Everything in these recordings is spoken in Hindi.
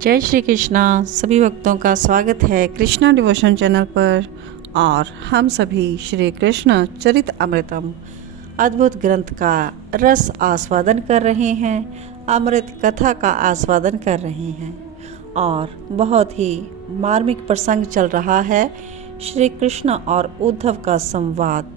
जय श्री कृष्णा। सभी भक्तों का स्वागत है कृष्णा डिवोशन चैनल पर। और हम सभी श्री कृष्ण चरित अमृतम अद्भुत ग्रंथ का रस आस्वादन कर रहे हैं, अमृत कथा का आस्वादन कर रहे हैं। और बहुत ही मार्मिक प्रसंग चल रहा है, श्री कृष्ण और उद्धव का संवाद।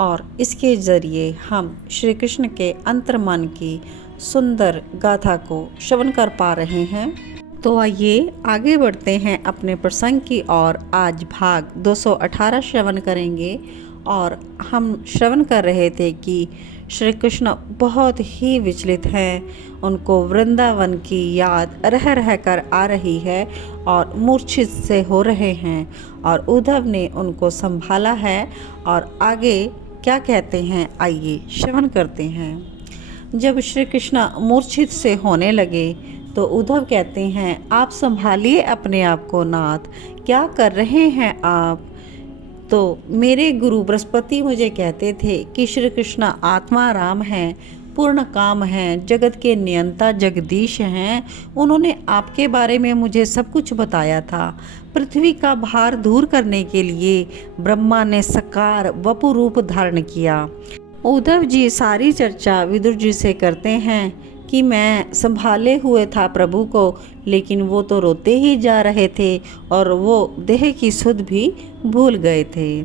और इसके ज़रिए हम श्री कृष्ण के अंतर्मन की सुंदर गाथा को श्रवण कर पा रहे हैं। तो आइए आगे बढ़ते हैं अपने प्रसंग की और आज भाग 218 श्रवण करेंगे। और हम श्रवण कर रहे थे कि श्री कृष्ण बहुत ही विचलित हैं, उनको वृंदावन की याद रह रह कर आ रही है और मूर्छित से हो रहे हैं। और उद्धव ने उनको संभाला है और आगे क्या कहते हैं आइए श्रवण करते हैं। जब श्री कृष्ण मूर्छित से होने लगे तो उद्धव कहते हैं, आप संभालिए अपने आप को नाथ, क्या कर रहे हैं आप। तो मेरे गुरु बृहस्पति मुझे कहते थे कि श्री कृष्ण आत्मा राम हैं, पूर्ण काम हैं, जगत के नियंता जगदीश हैं। उन्होंने आपके बारे में मुझे सब कुछ बताया था। पृथ्वी का भार दूर करने के लिए ब्रह्मा ने सकार वपु रूप धारण किया। उद्धव जी सारी चर्चा विदुर जी से करते हैं कि मैं संभाले हुए था प्रभु को, लेकिन वो तो रोते ही जा रहे थे और वो देह की सुध भी भूल गए थे।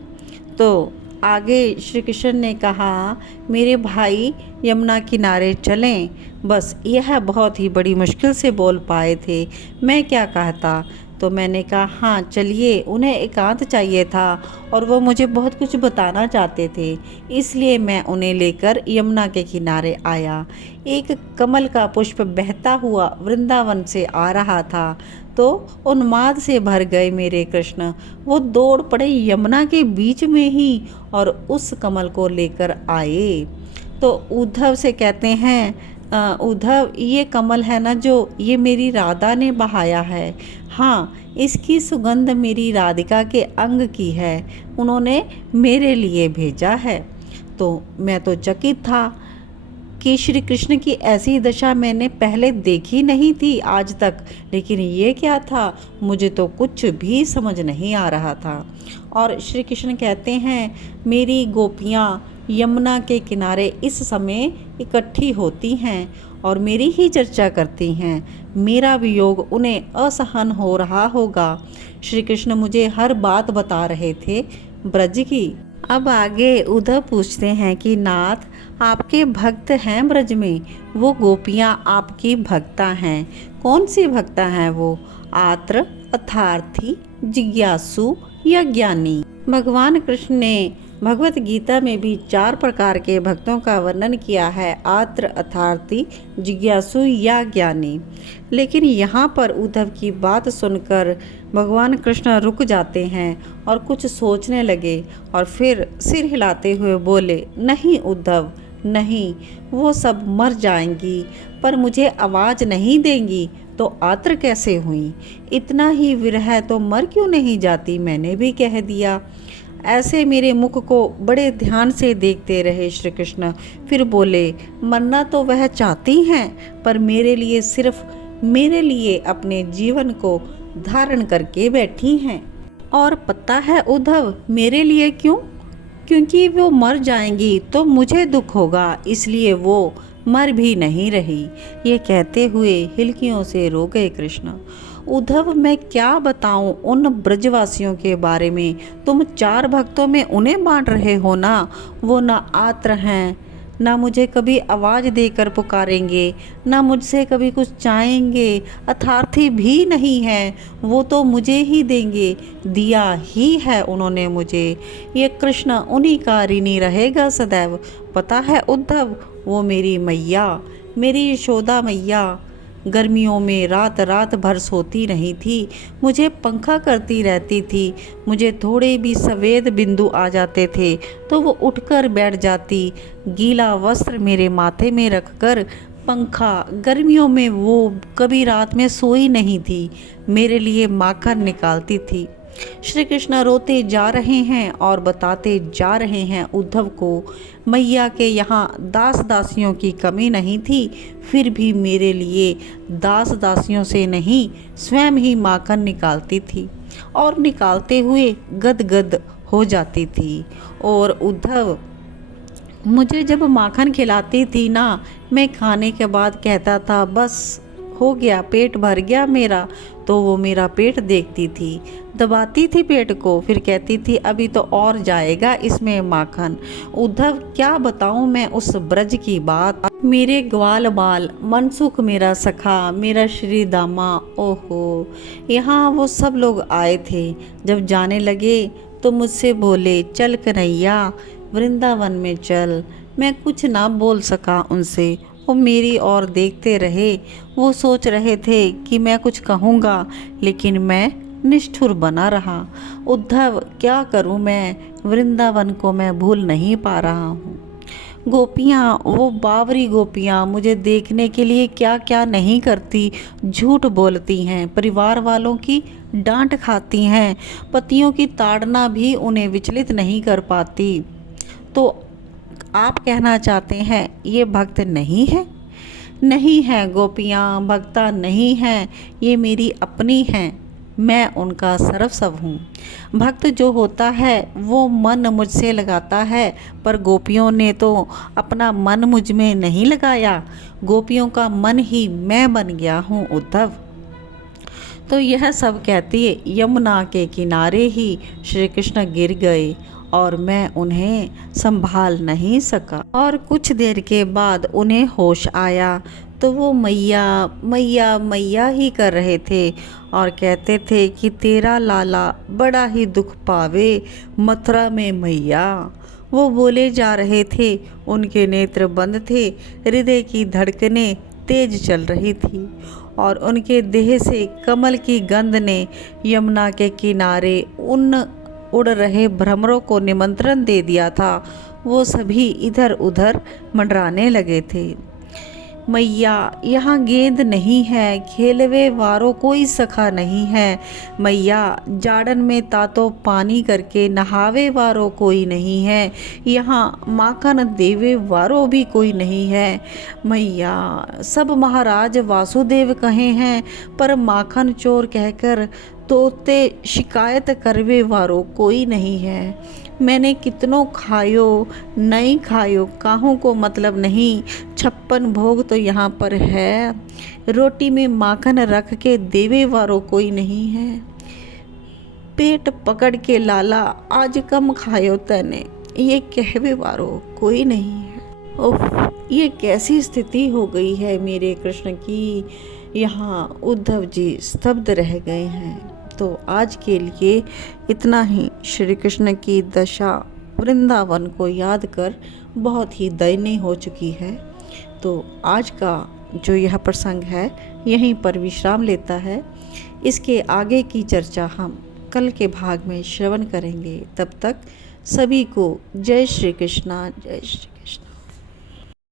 तो आगे श्री कृष्ण ने कहा, मेरे भाई यमुना किनारे चलें। बस यह बहुत ही बड़ी मुश्किल से बोल पाए थे, मैं क्या कहता। तो मैंने कहा हाँ चलिए, उन्हें एकांत चाहिए था और वो मुझे बहुत कुछ बताना चाहते थे, इसलिए मैं उन्हें लेकर यमुना के किनारे आया। एक कमल का पुष्प बहता हुआ वृंदावन से आ रहा था तो उन्माद से भर गए मेरे कृष्ण। वो दौड़ पड़े यमुना के बीच में ही और उस कमल को लेकर आए। तो उद्धव से कहते हैं, उद्धव ये कमल है ना जो ये मेरी राधा ने बहाया है। हाँ, इसकी सुगंध मेरी राधिका के अंग की है, उन्होंने मेरे लिए भेजा है। तो मैं तो चकित था कि श्री कृष्ण की ऐसी दशा मैंने पहले देखी नहीं थी आज तक, लेकिन ये क्या था, मुझे तो कुछ भी समझ नहीं आ रहा था। और श्री कृष्ण कहते हैं, मेरी गोपियाँ यमुना के किनारे इस समय इकट्ठी होती हैं और मेरी ही चर्चा करती हैं। मेरा वियोग उन्हें असहन हो रहा होगा। श्री कृष्ण मुझे हर बात बता रहे थे ब्रज की। अब आगे उद्धव पूछते हैं कि नाथ, आपके भक्त हैं ब्रज में, वो गोपियाँ आपकी भक्ता हैं। कौन सी भक्ता हैं वो? आत्र, अर्थार्थी, जिज्ञासु या ज्ञानी? भगवान कृष्ण ने भगवत गीता में भी 4 प्रकार के भक्तों का वर्णन किया है, आत्र, अर्थार्थी, जिज्ञासु या ज्ञानी। लेकिन यहाँ पर उद्धव की बात सुनकर भगवान कृष्ण रुक जाते हैं और कुछ सोचने लगे और फिर सिर हिलाते हुए बोले, नहीं उद्धव नहीं, वो सब मर जाएंगी पर मुझे आवाज़ नहीं देंगी तो आत्र कैसे हुई? इतना ही विरह तो मर क्यों नहीं जाती, मैंने भी कह दिया। ऐसे मेरे मुख को बड़े ध्यान से देखते रहे श्री कृष्ण, फिर बोले, मरना तो वह चाहती हैं पर मेरे लिए, सिर्फ मेरे लिए अपने जीवन को धारण करके बैठी हैं। और पता है उद्धव, मेरे लिए क्यों? क्योंकि वो मर जाएंगी तो मुझे दुख होगा, इसलिए वो मर भी नहीं रही। ये कहते हुए हिलकियों से रो गए कृष्ण। उद्धव, मैं क्या बताऊं उन ब्रजवासियों के बारे में, तुम 4 भक्तों में उन्हें बांट रहे हो ना। वो ना आत्र हैं, ना मुझे कभी आवाज़ देकर पुकारेंगे, ना मुझसे कभी कुछ चाहेंगे, अर्थार्थी भी नहीं है, वो तो मुझे ही देंगे, दिया ही है उन्होंने मुझे। ये कृष्ण उन्हीं का ऋणी रहेगा सदैव। पता है उद्धव, वो मेरी मैया, मेरी यशोदा मैया गर्मियों में रात रात भर सोती नहीं थी, मुझे पंखा करती रहती थी। मुझे थोड़े भी सफ़ेद बिंदु आ जाते थे तो वो उठकर बैठ जाती, गीला वस्त्र मेरे माथे में रखकर पंखा। गर्मियों में वो कभी रात में सोई नहीं थी, मेरे लिए माखन निकालती थी। श्री कृष्ण रोते जा रहे हैं और बताते जा रहे हैं उद्धव को, मैया के यहाँ दास दासियों की कमी नहीं थी, फिर भी मेरे लिए दास दासियों से नहीं स्वयं ही माखन निकालती थी और निकालते हुए गदगद हो जाती थी। और उद्धव मुझे जब माखन खिलाती थी ना, मैं खाने के बाद कहता था बस हो गया, पेट भर गया मेरा, तो वो मेरा पेट देखती थी, दबाती थी पेट को, फिर कहती थी अभी तो और जाएगा इसमें माखन। उद्धव क्या बताऊं मैं उस ब्रज की बात। मेरे ग्वाल बाल मनसुख मेरा सखा, मेरा श्री दामा, ओहो। यहाँ वो सब लोग आए थे। जब जाने लगे तो मुझसे बोले चल कन्हैया वृंदावन में चल। मैं कुछ ना बोल सका उनसे, वो मेरी ओर देखते रहे। वो सोच रहे थे कि मैं कुछ कहूँगा, लेकिन मैं निष्ठुर बना रहा। उद्धव क्या करूँ मैं, वृंदावन को मैं भूल नहीं पा रहा हूँ। गोपियाँ, वो बावरी गोपियाँ मुझे देखने के लिए क्या क्या नहीं करती, झूठ बोलती हैं, परिवार वालों की डांट खाती हैं, पतियों की ताड़ना भी उन्हें विचलित नहीं कर पाती। तो आप कहना चाहते हैं ये भक्त नहीं है? नहीं है गोपियाँ, भक्ता नहीं है, ये मेरी अपनी हैं, मैं उनका सर्वस्व हूँ। भक्त जो होता है वो मन मुझसे लगाता है, पर गोपियों ने तो अपना मन मुझ में नहीं लगाया, गोपियों का मन ही मैं बन गया हूँ उद्धव। तो यह सब कहती यमुना के किनारे ही श्री कृष्ण गिर गए और मैं उन्हें संभाल नहीं सका। और कुछ देर के बाद उन्हें होश आया तो वो मैया मैया मैया ही कर रहे थे और कहते थे कि तेरा लाला बड़ा ही दुख पावे मथुरा में मैया। वो बोले जा रहे थे, उनके नेत्र बंद थे, हृदय की धड़कनें तेज चल रही थी और उनके देह से कमल की गंध ने यमुना के किनारे उन उड़ रहे भ्रमरों को निमंत्रण दे दिया था। वो सभी इधर उधर मंडराने लगे थे। मैया यहाँ गेंद नहीं है, खेलवे वारो कोई सखा नहीं है। मैया जाड़न में तातो पानी करके नहावे वारो कोई नहीं है। यहाँ माखन देवे वारो भी कोई नहीं है। मैया सब महाराज वासुदेव कहे हैं, पर माखन चोर कहकर तोते शिकायत करवे वारो कोई नहीं है। मैंने कितनों खायो नहीं खायो काहों को मतलब नहीं, 56 भोग तो यहाँ पर है, रोटी में माखन रख के देवे वारो कोई नहीं है। पेट पकड़ के लाला आज कम खायो तने, ये कहवे वारो कोई नहीं है। ओह, ये कैसी स्थिति हो गई है मेरे कृष्ण की। यहाँ उद्धव जी स्तब्ध रह गए हैं। तो आज के लिए इतना ही। श्री कृष्ण की दशा वृंदावन को याद कर बहुत ही दयनीय हो चुकी है। तो आज का जो यह प्रसंग है यहीं पर विश्राम लेता है। इसके आगे की चर्चा हम कल के भाग में श्रवण करेंगे। तब तक सभी को जय श्री कृष्णा, जय श्री।